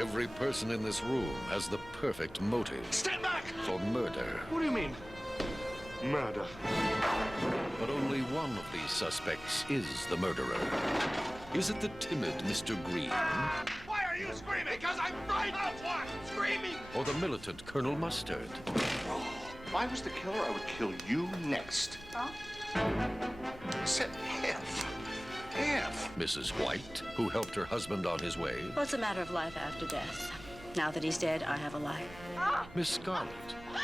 Every person in this room has the perfect motive. Stand back! For murder. What do you mean? Murder. But only one of these suspects is the murderer. Is it the timid Mr. Green? Why are you screaming? Because I'm frightened of what? Screaming! Or the militant Colonel Mustard? If I was the killer, I would kill you next. Huh? I said F. F. Mrs. White, who helped her husband on his way? Well, it's a matter of life after death. Now that he's dead, I have a life. Miss Scarlet,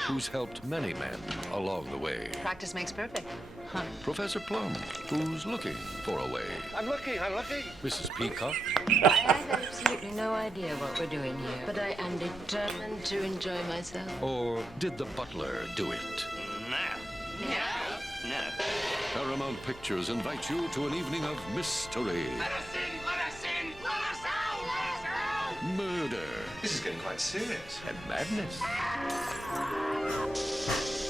who's helped many men along the way? Practice makes perfect. Huh. Professor Plum, who's looking for a way? I'm looking. Mrs. Peacock, I have absolutely no idea what we're doing here, but I am determined to enjoy myself. or did the butler do it? No. Paramount Pictures invites you to an evening of mystery, Let us in! Let us in! Let us out! Let us out! murder, This is getting quite serious. and madness.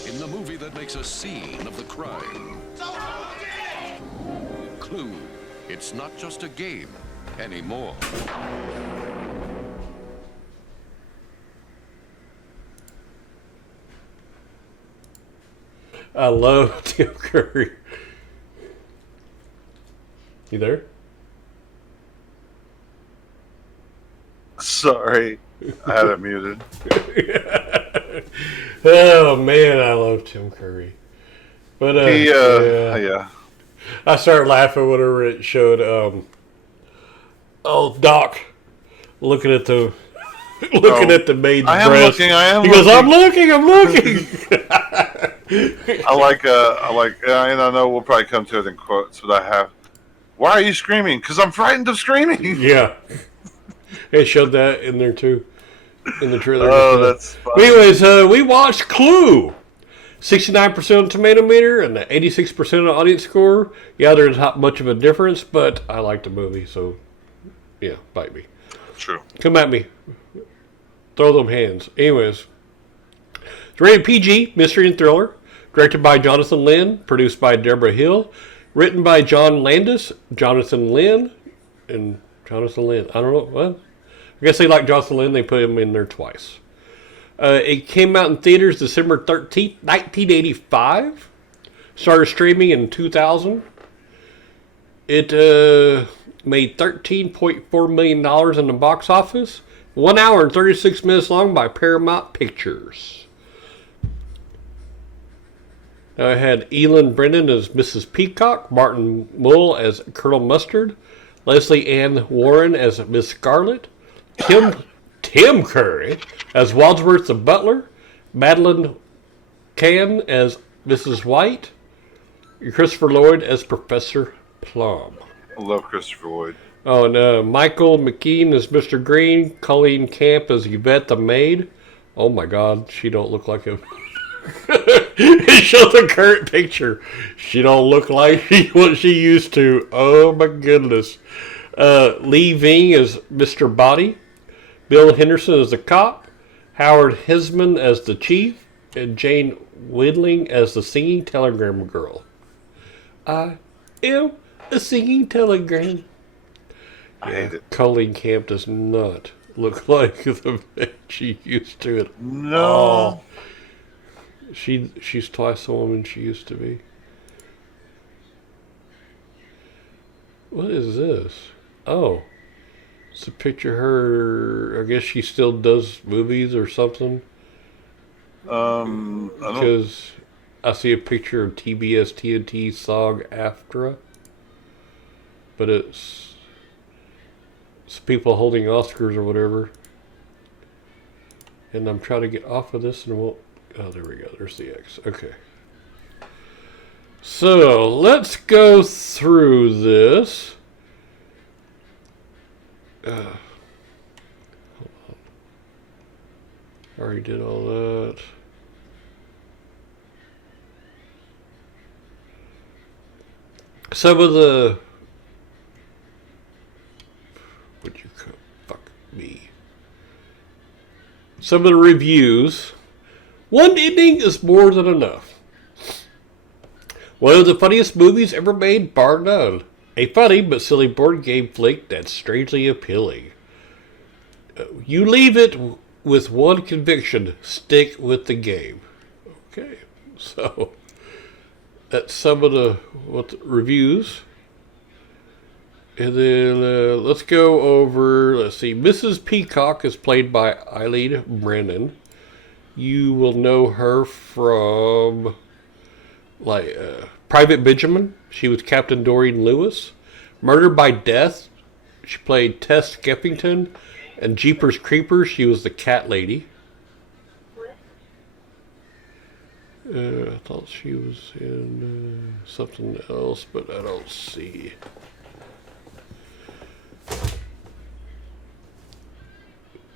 In the movie that makes a scene of the crime, So hold it! Clue. It's not just a game anymore. I love Tim Curry. You there? Sorry, I had it muted. Oh man, I love Tim Curry. But Yeah. I started laughing whenever it showed Doc looking at the at the maid's I am breast. looking. I am. He goes, I'm looking. And I know we'll probably come to it in quotes, but I have. Why are you screaming? Because I'm frightened of screaming. Yeah. They showed that in there too, in the trailer. Oh, that's fun. But anyways, we watched Clue. 69% on Tomato Meter and the 86% on audience score. Yeah, there's not much of a difference, but I like the movie, so yeah, bite me. True. Come at me. Throw them hands. Anyways, it's rated PG, mystery and thriller. Directed by Jonathan Lynn, produced by Deborah Hill, written by John Landis, Jonathan Lynn, and Jonathan Lynn. I don't know. Well, I guess they like Jonathan Lynn. They put him in there twice. It came out in theaters December 13th, 1985. Started streaming in 2000. It made $13.4 million in the box office. 1 hour and 36 minutes long by Paramount Pictures. Now I had Elin Brennan as Mrs. Peacock, Martin Mull as Colonel Mustard, Leslie Ann Warren as Miss Scarlet, Tim Curry as Wadsworth the Butler, Madeline Kahn as Mrs. White, and Christopher Lloyd as Professor Plum. I love Christopher Lloyd. Oh, and Michael McKean as Mr. Green, Colleen Camp as Yvette the maid. Oh my God, she don't look like him. It shows the current picture. She don't look like what she used to. Oh my goodness. Lee Ving as Mr. Body, Bill Henderson as the cop, Howard Hesman as the chief, and Jane Whitling as the singing telegram girl. I am a singing telegram. I hate it. Colleen Camp does not look like the man she used to at No. all. She's twice the woman she used to be. What is this? Oh. It's a picture of her. I guess she still does movies or something. I don't. Because I see a picture of TBS TNT SOG AFTRA. But it's people holding Oscars or whatever. And I'm trying to get off of this and it won't. Oh, there we go. There's the X. Okay. So, let's go through this. Hold on. Already did all that. Some of the... What'd you call... Fuck me. Some of the reviews... One ending is more than enough. One of the funniest movies ever made, bar none. A funny but silly board game flick that's strangely appealing. You leave it with one conviction: stick with the game. Okay, so that's some of the reviews. And then let's go over, let's see, Mrs. Peacock is played by Eileen Brennan. You will know her from, like, Private Benjamin. She was Captain Doreen Lewis. Murder by Death, she played Tess Skeffington. And Jeepers Creepers, she was the cat lady. I thought she was in something else, but I don't see.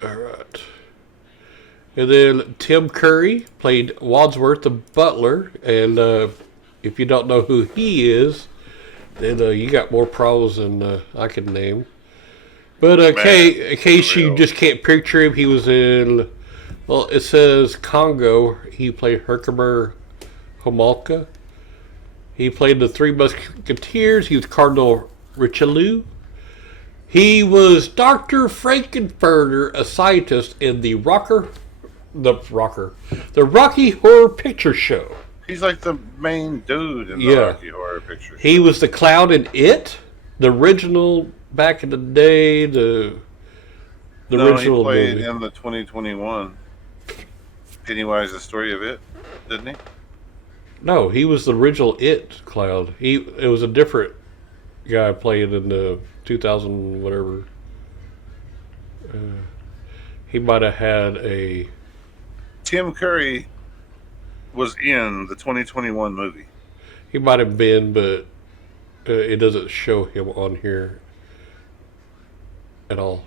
Alright. And then Tim Curry played Wadsworth the butler. And if you don't know who he is, then you got more problems than I can name. But in case you just can't picture him, he was in, well, it says Congo. He played Herkimer Homolka. He played the Three Musketeers. He was Cardinal Richelieu. He was Dr. Frankenfurter, a scientist in the Rocky Horror Picture Show. He's like the main dude in the Rocky Horror Picture Show. He was the clown in It, the original back in the day. The original he played movie. In the 2021 Pennywise: The Story of It, didn't he? No, he was the original It clown. It was a different guy playing in the 2000 whatever. He might have had a. Tim Curry was in the 2021 movie. He might have been, but it doesn't show him on here at all.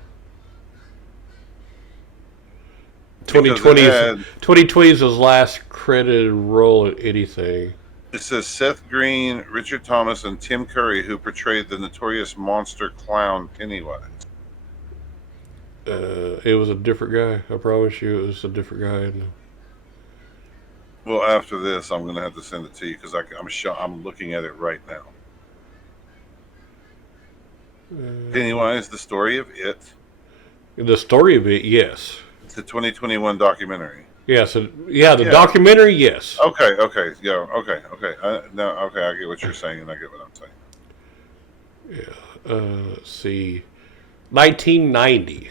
2020 is his last credited role in anything. It says Seth Green, Richard Thomas, and Tim Curry, who portrayed the notorious monster clown Pennywise. It was a different guy. I promise you, it was a different guy. Well, after this, I'm going to have to send it to you because I'm looking at it right now. Pennywise: The Story of It. The Story of It, yes. It's a 2021 documentary. Yes, the documentary, yes. Okay, I get what you're saying, and I get what I'm saying. Yeah, let's see. 1990.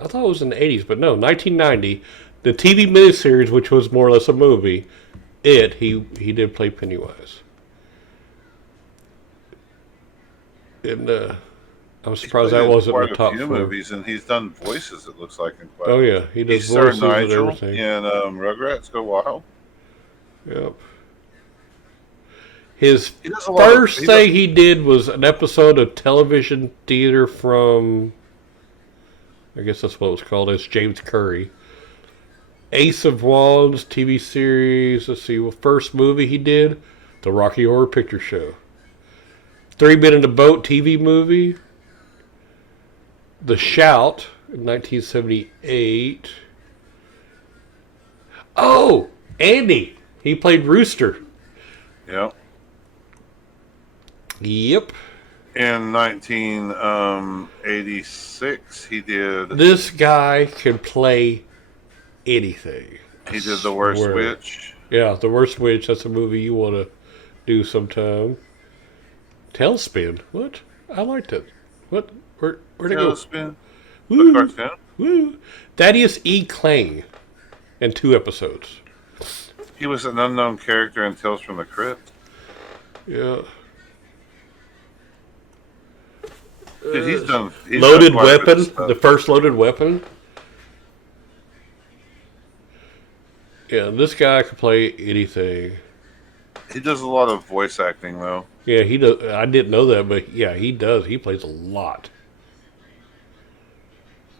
I thought it was in the 80s, but no, 1990. The TV miniseries, which was more or less a movie, he did play Pennywise. And I'm surprised that wasn't in the top 4. Movies, and he's done voices, it looks like. In quite oh, yeah, he does voices and everything. In Rugrats Go Wild. Yep. His first thing he did was an episode of television theater from, I guess that's what it was called, as James Curry. Ace of Wands TV series. Let's see, first movie he did, The Rocky Horror Picture Show. 3 Men in a Boat TV movie. The Shout in 1978. Oh, Andy. He played Rooster. Yep. Yep. In 1986, he did. This guy can play anything. He did The Worst Witch. Yeah, The Worst Witch. That's a movie you want to do sometime. Tailspin. What? I liked it. What? Where'd it go? Tailspin. Woo. The cartoon. Woo. Thaddeus E. Klang in 2 episodes. He was an unknown character in Tales from the Crypt. Yeah. Dude, he's Loaded done Weapon. The first Loaded Weapon. Yeah, this guy can play anything. He does a lot of voice acting, though. Yeah, he does. I didn't know that, but yeah, he does. He plays a lot.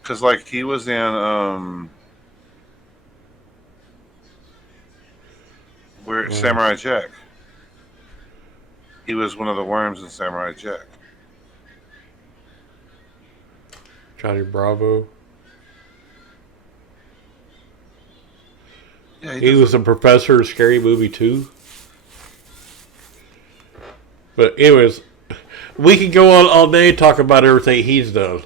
Because, like, he was in Samurai Jack. He was one of the worms in Samurai Jack. Johnny Bravo. Yeah, he was a professor in Scary Movie 2. But anyways, we can go on all day talking about everything he's done.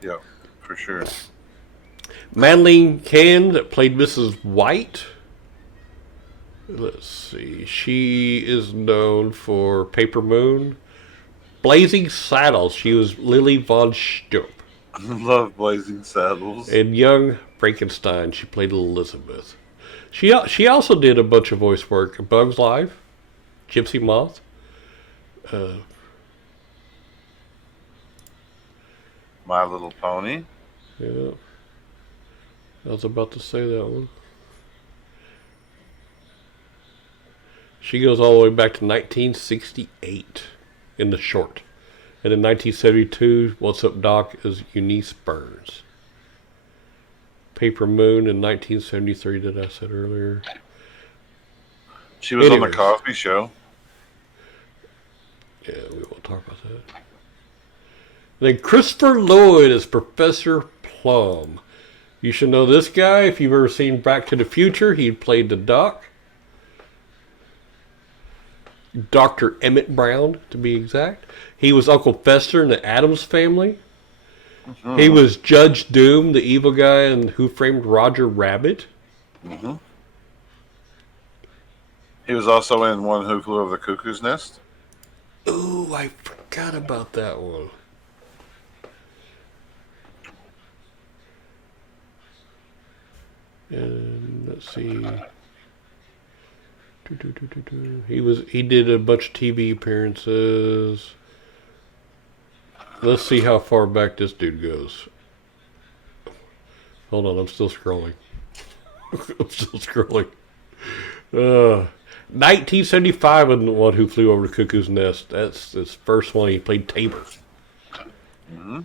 Yeah. for sure. Madeline Kahn that played Mrs. White. Let's see. She is known for Paper Moon. Blazing Saddles. She was Lily Von Stump. Love Blazing Saddles. And Young Frankenstein. She played Elizabeth. She also did a bunch of voice work. Bugs Life. Gypsy Moth. My Little Pony. Yeah. I was about to say that one. She goes all the way back to 1968 in the short. And in 1972, What's Up Doc is Eunice Burns. Paper Moon in 1973 that I said earlier. She was on The Anyways. Cosby Show. Yeah, we won't talk about that. Then Christopher Lloyd is Professor Plum. You should know this guy. If you've ever seen Back to the Future, he played the Doc. Dr. Emmett Brown, to be exact. He was Uncle Fester in the Addams Family. Mm-hmm. He was Judge Doom, the evil guy in Who Framed Roger Rabbit. Mm-hmm. He was also in One Who Flew Over the Cuckoo's Nest. Ooh, I forgot about that one. And let's see. He did a bunch of TV appearances. Let's see how far back this dude goes. Hold on, I'm still scrolling. I'm still scrolling. 1975 was the One Who Flew Over the Cuckoo's Nest. That's his first one. He played Tabor. Mm-hmm.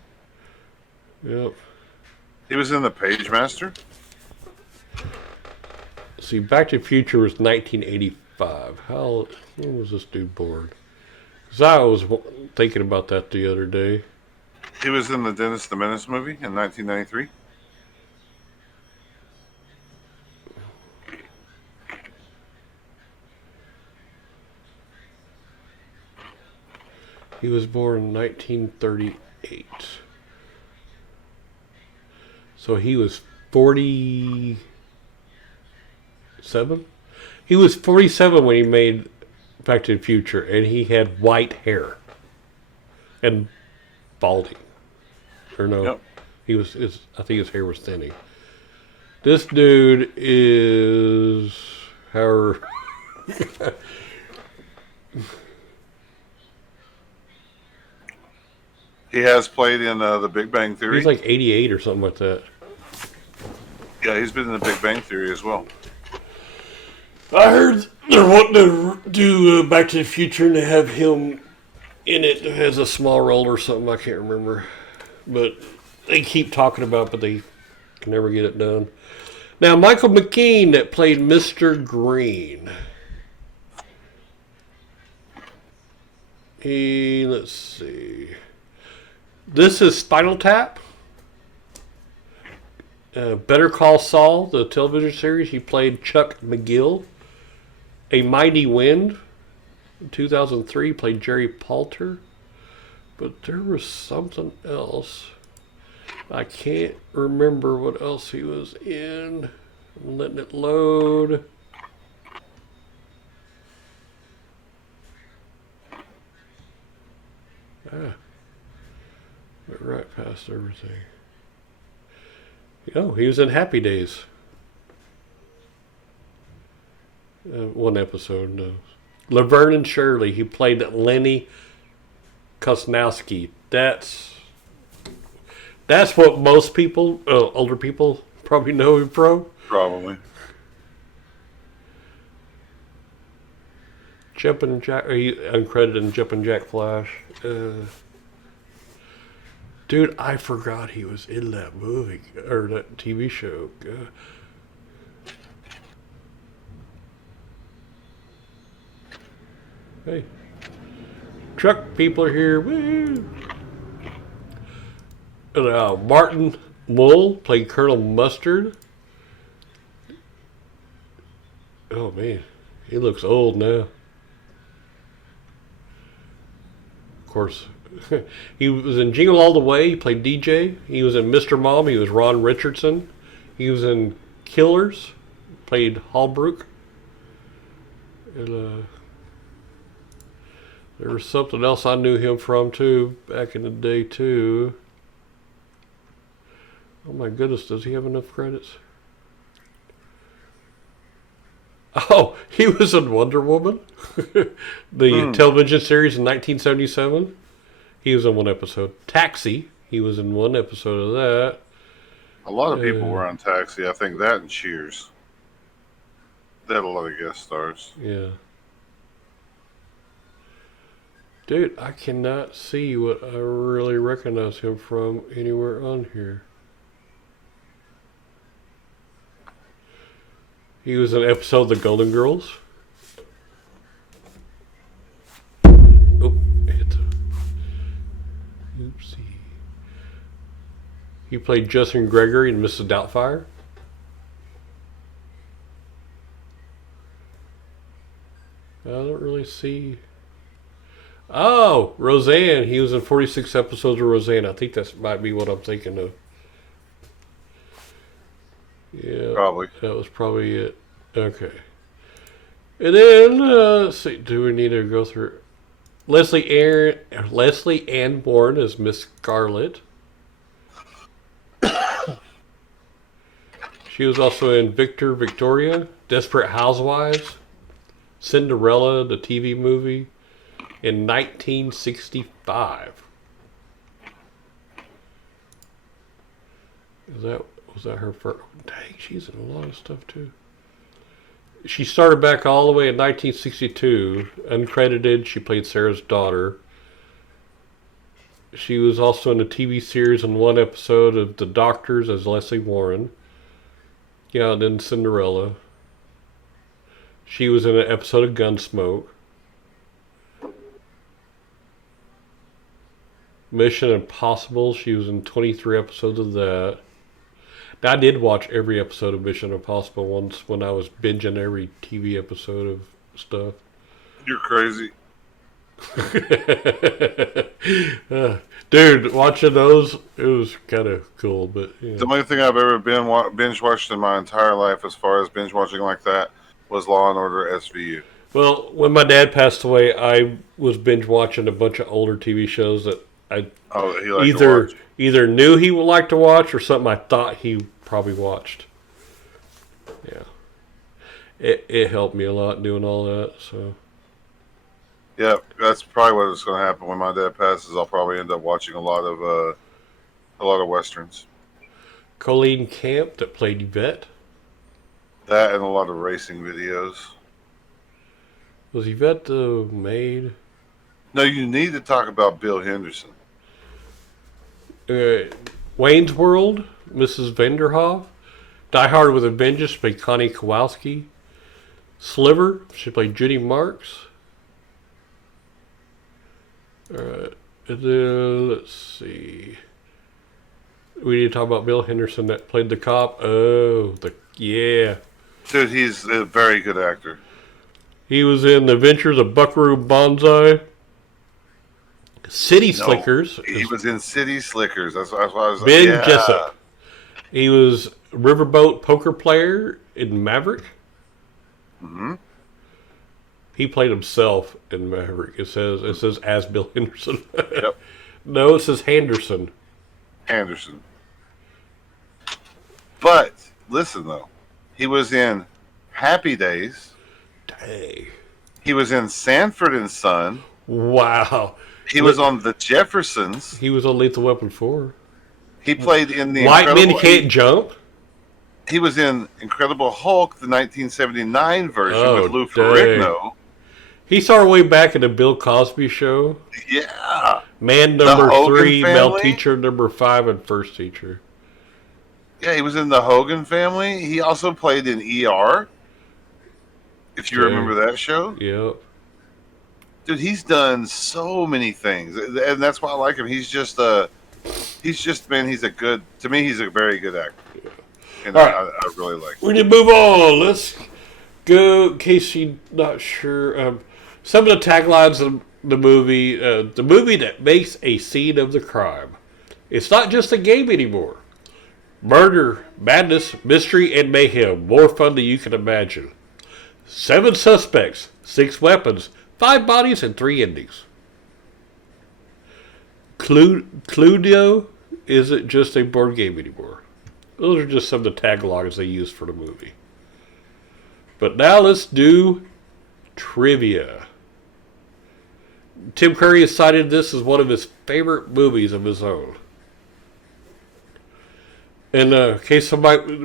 Yep. He was in The Pagemaster. See, Back to the Future was 1985. When was this dude born? Because I was thinking about that the other day. He was in the Dennis the Menace movie in 1993. He was born in 1938. So he was 47? He was 47 when he made Back to the Future, and he had white hair. And balding. Or no, Yep. I think his hair was thinning. This dude is... He has played in The Big Bang Theory. He's like 88 or something like that. Yeah, he's been in The Big Bang Theory as well. I heard they're wanting to do Back to the Future and to have him in it as a small role or something. I can't remember. But they keep talking about it, but they can never get it done. Now, Michael McKean that played Mr. Green. Let's see. This is Spinal Tap. Better Call Saul, the television series. He played Chuck McGill. A Mighty Wind. In 2003, played Jerry Poulter. But there was something else. I can't remember what else he was in. I'm letting it load. Went right past everything. Oh, he was in Happy Days. One episode, no. Laverne and Shirley. He played Lenny Kosnowski. That's what most people, older people, probably know him from. Probably. Jumpin' Jack, uncredited in Jumpin' Jack Flash. Dude, I forgot he was in that movie, or that TV show. Hey. Truck people are here. Woo! And, Martin Mull played Colonel Mustard. Oh, man. He looks old now. Of course, He was in Jingle All the Way. He played DJ. He was in Mr. Mom. He was Ron Richardson. He was in Killers. Played Holbrook. And there was something else I knew him from too back in the day too. Oh my goodness, does he have enough credits? Oh, he was in Wonder Woman, the television series in 1977. He was in one episode. Taxi, he was in one episode of that. A lot of people were on Taxi. I think that and Cheers. They had a lot of guest stars. Yeah. Dude, I cannot see what I really recognize him from anywhere on here. He was in an episode of The Golden Girls. Oh, hit the... Oopsie. He played Justin Gregory in Mrs. Doubtfire. I don't really see... Oh, Roseanne. He was in 46 episodes of Roseanne. I think that might be what I'm thinking of. Yeah, Probably. that was probably it. Okay. And then, let's see, do we need to go through... Leslie Ann Bourne as Miss Scarlet. She was also in Victor, Victoria, Desperate Housewives, Cinderella, the TV movie, in 1965. Was that her first? Dang, she's in a lot of stuff too. She started back all the way in 1962, uncredited. She played Sarah's daughter. She was also in a TV series in one episode of The Doctors as Leslie Warren. Yeah, and then Cinderella. She was in an episode of Gunsmoke. Mission Impossible. She was in 23 episodes of that. I did watch every episode of Mission Impossible once when I was binging every TV episode of stuff. You're crazy. Dude, watching those, it was kind of cool. But yeah. The only thing I've ever binge watched in my entire life as far as binge watching like that was Law and Order SVU. Well, when my dad passed away, I was binge watching a bunch of older TV shows that I either knew he would like to watch or something I thought he probably watched. Yeah. It helped me a lot doing all that, so. Yeah, that's probably what is going to happen when my dad passes. I'll probably end up watching a lot of westerns. Colleen Camp that played Yvette. That and a lot of racing videos. Was Yvette the maid? No, you need to talk about Bill Henderson. Wayne's World, Mrs. Vanderhoff. Die Hard with a Vengeance, played Connie Kowalski. Sliver, she played Judy Marks. And then, let's see. We need to talk about Bill Henderson that played the cop. Oh, yeah. Dude, he's a very good actor. He was in The Adventures of Buckaroo Banzai. City Slickers. He was in City Slickers. That's what I was Ben like, Jessup. He was riverboat poker player in Maverick. Mm-hmm. He played himself in Maverick. It says as Bill Henderson. Yep. No, it says Henderson. Anderson. But listen though, he was in Happy Days. Dang. He was in Sanford and Son. Wow. He was on The Jeffersons. He was on Lethal Weapon 4. He played in the White Men Can't Jump. He was in Incredible Hulk, the 1979 version with Lou Ferrigno. He's our way back in the Bill Cosby Show. Yeah. Man number 3, Family. Male Teacher number 5, and First Teacher. Yeah, he was in the Hogan Family. He also played in ER. If you remember that show. Yep. Dude, he's done so many things, and that's why I like him. He's a good, to me, he's a very good actor. And All right. I really like him. We need to move on. Let's go, in case you're not sure. Some of the taglines the movie that makes a scene of the crime. It's not just a game anymore. Murder, madness, mystery, and mayhem. More fun than you can imagine. 7 suspects, 6 weapons, 5 bodies, and 3 endings. Cluedo isn't just a board game anymore. Those are just some of the taglines they used for the movie. But now let's do trivia. Tim Curry has cited this as one of his favorite movies of his own. In case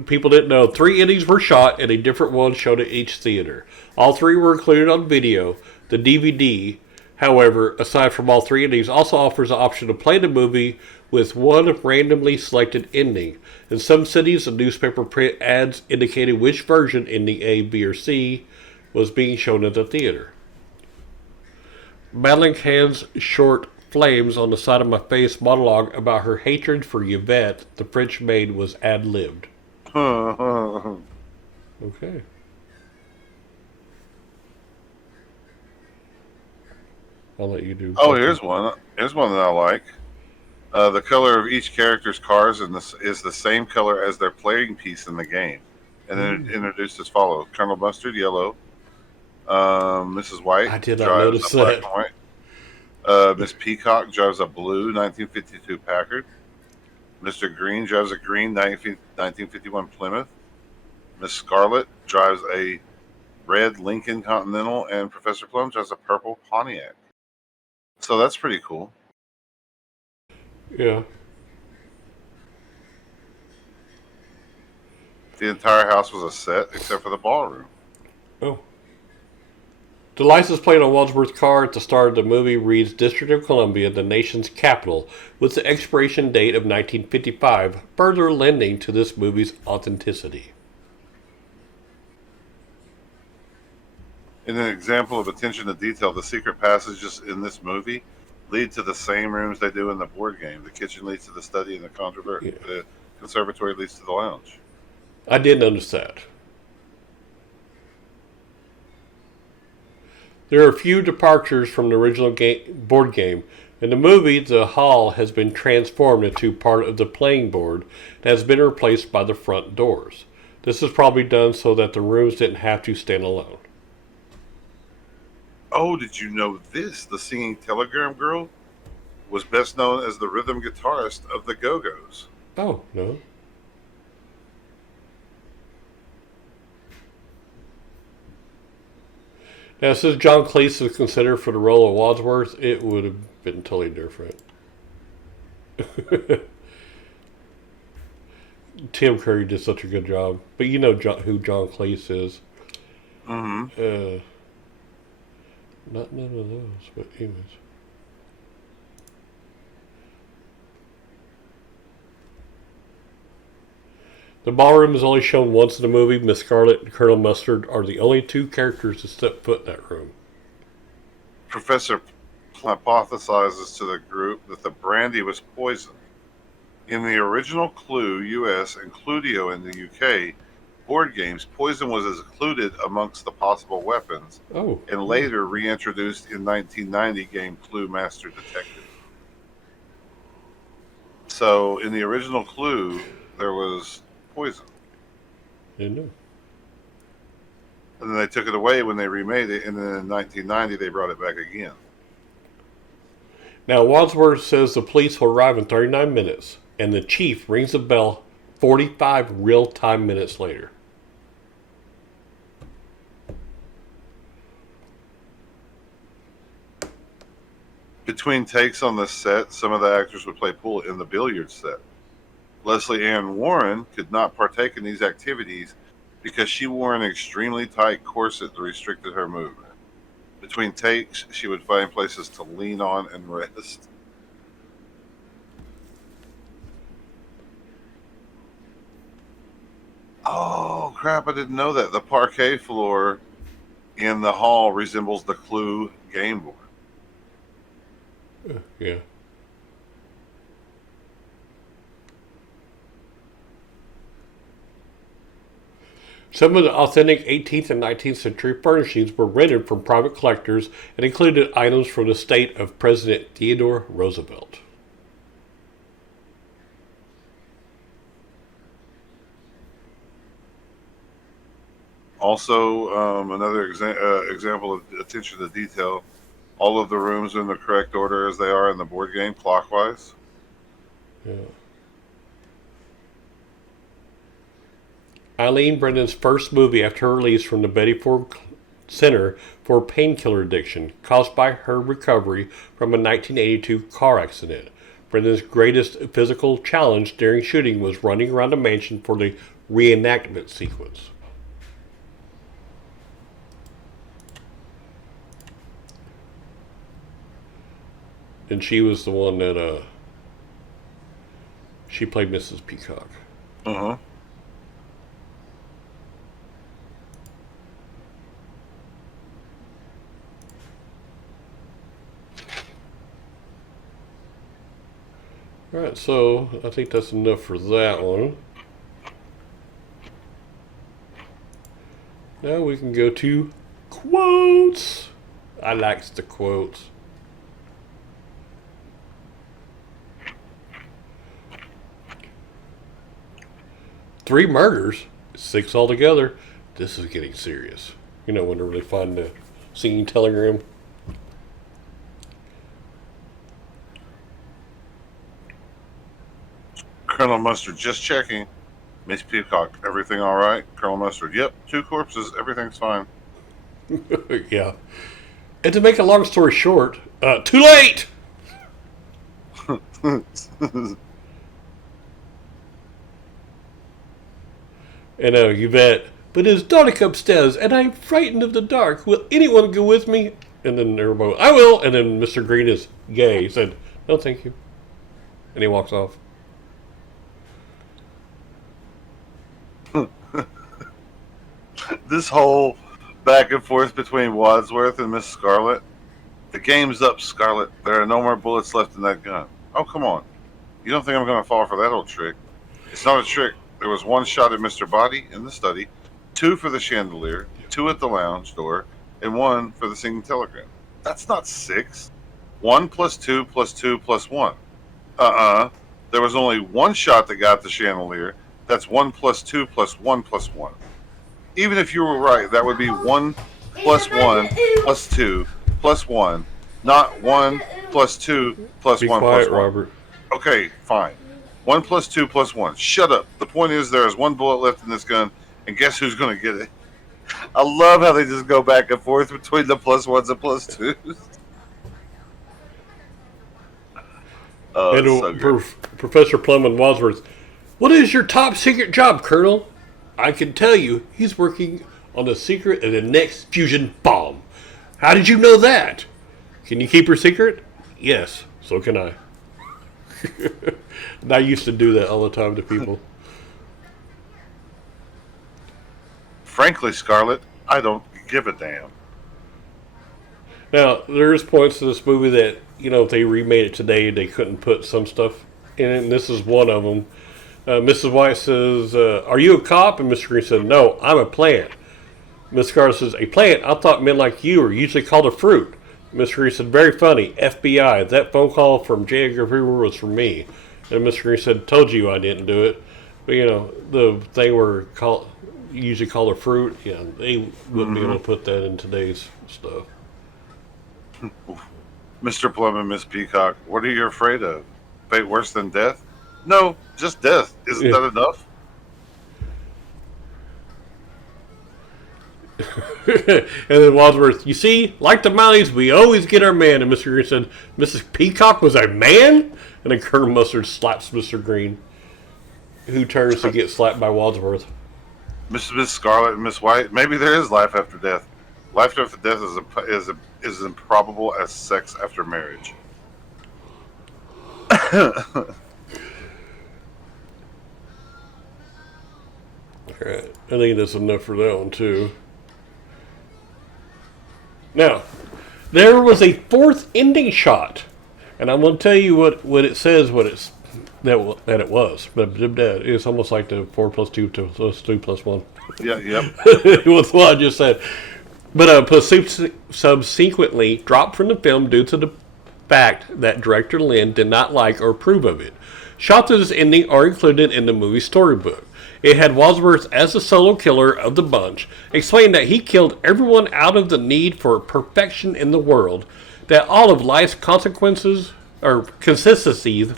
people didn't know, 3 endings were shot and a different one shown at each theater. All 3 were included on video. The DVD, however, aside from all 3 endings, also offers the option to play the movie with one randomly selected ending. In some cities, the newspaper print ads indicated which version, ending A, B, or C, was being shown at the theater. Madeline Kahn's short Flames on the Side of My Face monologue about her hatred for Yvette, the French maid, was ad-libbed. Okay. I'll let you do. Oh, here's one. Here's one that I like. The color of each character's cars is the same color as their playing piece in the game. And then introduced as follows. Colonel Mustard, yellow. Mrs. White I did not drives notice a black that. and white. Miss Peacock drives a blue 1952 Packard. Mr. Green drives a green 1951 Plymouth. Miss Scarlet drives a red Lincoln Continental, and Professor Plum drives a purple Pontiac. So that's pretty cool. Yeah. The entire house was a set except for the ballroom. Oh. The license plate on Wadsworth's car at the start of the movie reads District of Columbia, the nation's capital, with the expiration date of 1955, further lending to this movie's authenticity. In an example of attention to detail, the secret passages in this movie lead to the same rooms they do in the board game. The kitchen leads to the study, and the conservatory leads to the lounge. I did notice that. There are a few departures from the original board game. In the movie, the hall has been transformed into part of the playing board and has been replaced by the front doors. This is probably done so that the rooms didn't have to stand alone. Oh, did you know this? The singing telegram girl was best known as the rhythm guitarist of the Go-Go's. Oh, no. Now, since John Cleese was considered for the role of Wadsworth, it would have been totally different. Tim Curry did such a good job. But you know who John Cleese is. Mm-hmm. Not none of those, but anyways. The ballroom is only shown once in the movie. Miss Scarlet and Colonel Mustard are the only 2 characters to step foot in that room. Professor hypothesizes to the group that the brandy was poisoned. In the original Clue US and Cluedo in the UK board games, poison was included amongst the possible weapons, and later reintroduced in 1990 game Clue Master Detective. So in the original Clue, there was poison. Didn't know. And then they took it away when they remade it, and then in 1990 they brought it back again. Now, Wadsworth says the police will arrive in 39 minutes, and the chief rings the bell 45 real-time minutes later. Between takes on the set, some of the actors would play pool in the billiard set. Leslie Ann Warren could not partake in these activities because she wore an extremely tight corset that restricted her movement. Between takes, she would find places to lean on and rest. Oh, crap, I didn't know that. The parquet floor in the hall resembles the Clue game board. Yeah. Some of the authentic 18th and 19th century furnishings were rented from private collectors and included items from the estate of President Theodore Roosevelt. Also, another example of attention to detail. All of the rooms are in the correct order as they are in the board game, clockwise. Yeah. Eileen Brendan's first movie after her release from the Betty Ford Center for Painkiller Addiction, caused by her recovery from a 1982 car accident. Brendan's greatest physical challenge during shooting was running around the mansion for the reenactment sequence. And she was the one that, she played Mrs. Peacock. Uh-huh. Alright, so I think that's enough for that one. Now we can go to quotes. I likes the quotes. Three murders, 6 altogether. This is getting serious. You know, when they really find the singing telegram. Colonel Mustard, just checking. Miss Peacock, everything all right? Colonel Mustard, yep, 2 corpses, everything's fine. Yeah. And to make a long story short, too late! And Yvette, but it's dark upstairs, and I'm frightened of the dark. Will anyone go with me? And then everybody, I will. And then Mr. Green is gay. He said, no, thank you. And he walks off. This whole back and forth between Wadsworth and Miss Scarlet. The game's up, Scarlet. There are no more bullets left in that gun. Oh, come on. You don't think I'm going to fall for that old trick? It's not a trick. There was 1 shot at Mr. Body in the study, 2 for the chandelier, 2 at the lounge door, and 1 for the singing telegram. That's not 6. 1 plus 2 plus 2 plus 1. There was only 1 shot that got the chandelier. That's 1 plus 2 plus 1 plus 1. Even if you were right, that would be 1 plus 1 plus 2 plus 1, not 1 plus 2 plus Be 1 quiet, plus 1. Robert. Okay, fine. 1 plus 2 plus 1. Shut up. The point is there is 1 bullet left in this gun, and guess who's going to get it? I love how they just go back and forth between the plus 1s and plus 2s. Oh, And it's so good. Professor Plum and Wadsworth, what is your top secret job, Colonel? I can tell you, he's working on the secret of the next fusion bomb. How did you know that? Can you keep her secret? Yes, so can I. And I used to do that all the time to people. Frankly, Scarlet, I don't give a damn. Now, there's points in this movie that, you know, if they remade it today, they couldn't put some stuff in it, and this is one of them. Mrs. White says, are you a cop? And Mr. Green said, no, I'm a plant. Miss Scarlet says, a plant? I thought men like you are usually called a fruit. Mr. Green said, very funny, FBI. That phone call from J. Edgar Hoover was from me. And Mr. Green said, told you I didn't do it. But, you know, the thing where you usually call a fruit, yeah, they wouldn't be able to put that in today's stuff. Mr. Plum and Miss Peacock, what are you afraid of? Fate worse than death? No, just death. Isn't that enough? And then Wadsworth, you see, like the Mounties, we always get our man. And Mr. Green said, Mrs. Peacock was a man? And then Colonel Mustard slaps Mr. Green, who turns to get slapped by Wadsworth. Miss Scarlet and Miss White, maybe there is life after death. Life after death is as improbable as sex after marriage. Alright, I think that's enough for that one, too. Now, there was a 4th ending shot. And I'm going to tell you what it says, what that it was. But it's almost like the 4 plus 2 plus 2 plus 1. Yeah, yep. With what I just said. But subsequently dropped from the film due to the fact that director Lin did not like or approve of it. Shots of this ending are included in the movie storybook. It had Wadsworth as the solo killer of the bunch, explaining that he killed everyone out of the need for perfection in the world, that all of life's consequences or consistencies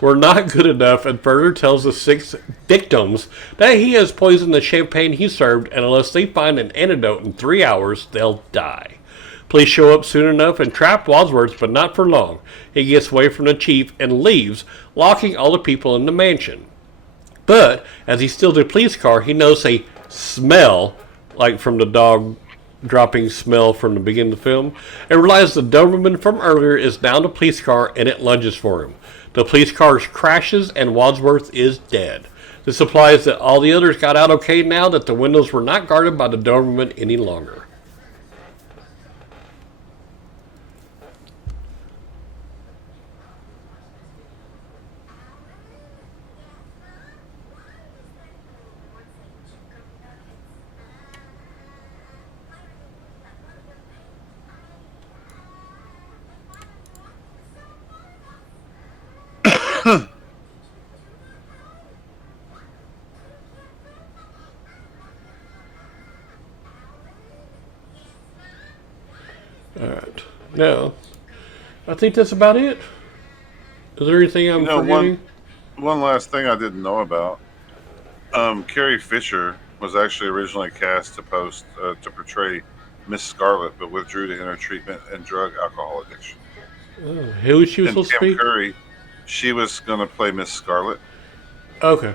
were not good enough, and further tells the 6 victims that he has poisoned the champagne he served, and unless they find an antidote in 3 hours, they'll die. Police show up soon enough and trap Wadsworth, but not for long. He gets away from the chief and leaves, locking all the people in the mansion. But as he steals the police car, he knows a smell, like from the dog dropping smell from the beginning of the film, and realizes the Doberman from earlier is now in the police car and it lunges for him. The police car crashes and Wadsworth is dead. This implies that all the others got out okay now that the windows were not guarded by the Doberman any longer. Alright. Now, I think that's about it. Is there anything I'm forgetting? One last thing I didn't know about. Carrie Fisher was actually originally cast to portray Miss Scarlet, but withdrew to enter treatment and drug alcohol addiction. Who was she And supposed to Tim be? Curry, she was going to play Miss Scarlet. Okay.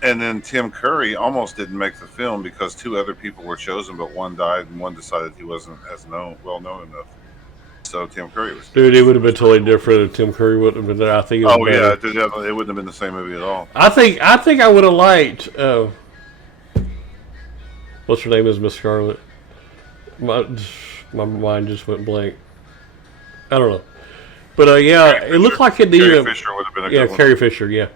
And then Tim Curry almost didn't make the film because 2 other people were chosen, but one died and one decided he wasn't as well known enough. So Tim Curry was. Dude, it would have been totally different if Tim Curry wouldn't have been there. I think it was better. Yeah, it wouldn't have been the same movie at all. I think I would have liked. What's her name? Is Miss Scarlet? My mind just went blank. I don't know, but yeah, it looked like it needed. Carrie Fisher would have been a good one. Carrie Fisher. Yeah.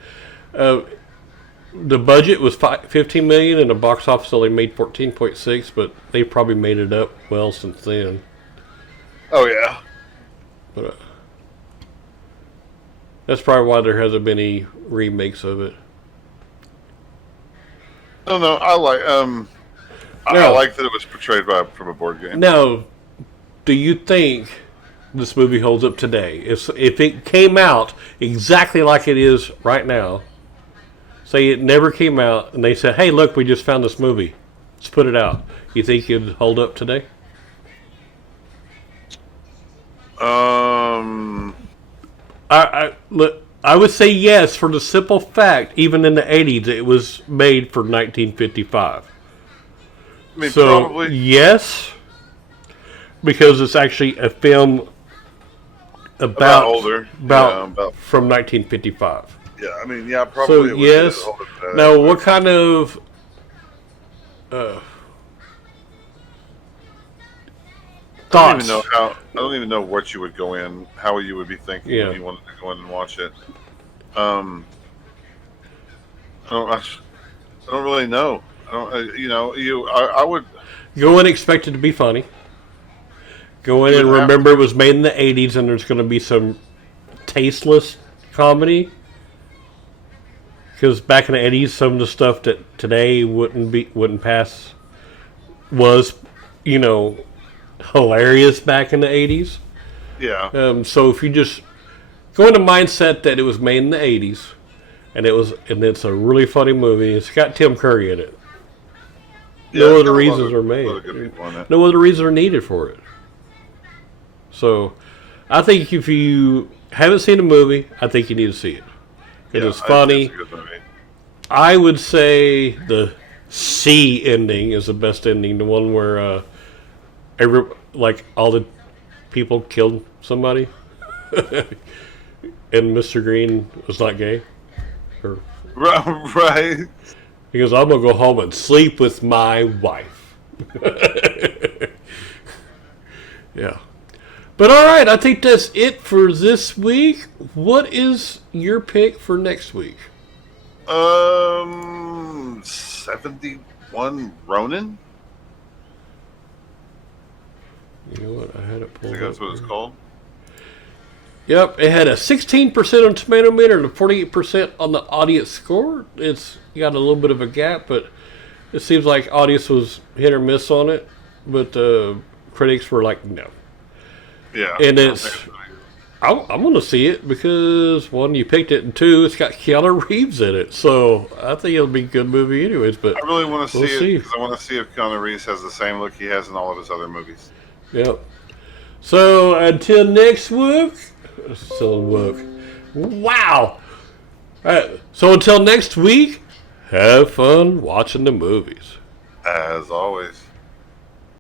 The budget was $15 million, and the box office only made 14.6, but they probably made it up well since then. Oh yeah. But that's probably why there hasn't been any remakes of it. I don't know. I like that it was portrayed from a board game. Now, do you think this movie holds up today? If it came out exactly like it is right now, say it never came out, and they said, "Hey, look, we just found this movie. Let's put it out." You think it would hold up today? I would say yes, for the simple fact, even in the 80s, it was made for 1955. I mean, So, probably. yes, because it's actually a film About older. from 1955. Yeah, I mean, yeah, probably. So, yes. Now, what kind of thoughts? I don't even know what you would go in, how you would be thinking when you wanted to go in and watch it. I don't really know. I would Go in expected to be funny. Go in and remember it was made in the 80s, and there's going to be some tasteless comedy. Because back in the 80s, some of the stuff that today wouldn't pass was, hilarious back in the 80s. Yeah. So if you just go in the mindset that it was made in the 80s, and it's a really funny movie. It's got Tim Curry in it. No other reasons are made. No other reasons are needed for it. So, I think if you haven't seen the movie, I think you need to see it. It is funny. It's a good movie. I would say the C ending is the best ending. The one where all the people killed somebody, and Mr. Green was not gay. Right. Because I'm gonna go home and sleep with my wife. Yeah. But all right, I think that's it for this week. What is your pick for next week? 71 Ronin? You know what? I had it I pulled think that's up what it's here. called. Yep, it had a 16% on Tomato Meter and a 48% on the audience score. It's got a little bit of a gap, but it seems like audience was hit or miss on it. But critics were like, no. Yeah. And I'm going to see it because, one, you picked it, and two, it's got Keanu Reeves in it. So I think it'll be a good movie anyways. But I really want to we'll see see. it because I want to see if Keanu Reeves has the same look he has in all of his other movies. Yep. So until next week. Wow. All right. So until next week, have fun watching the movies. As always.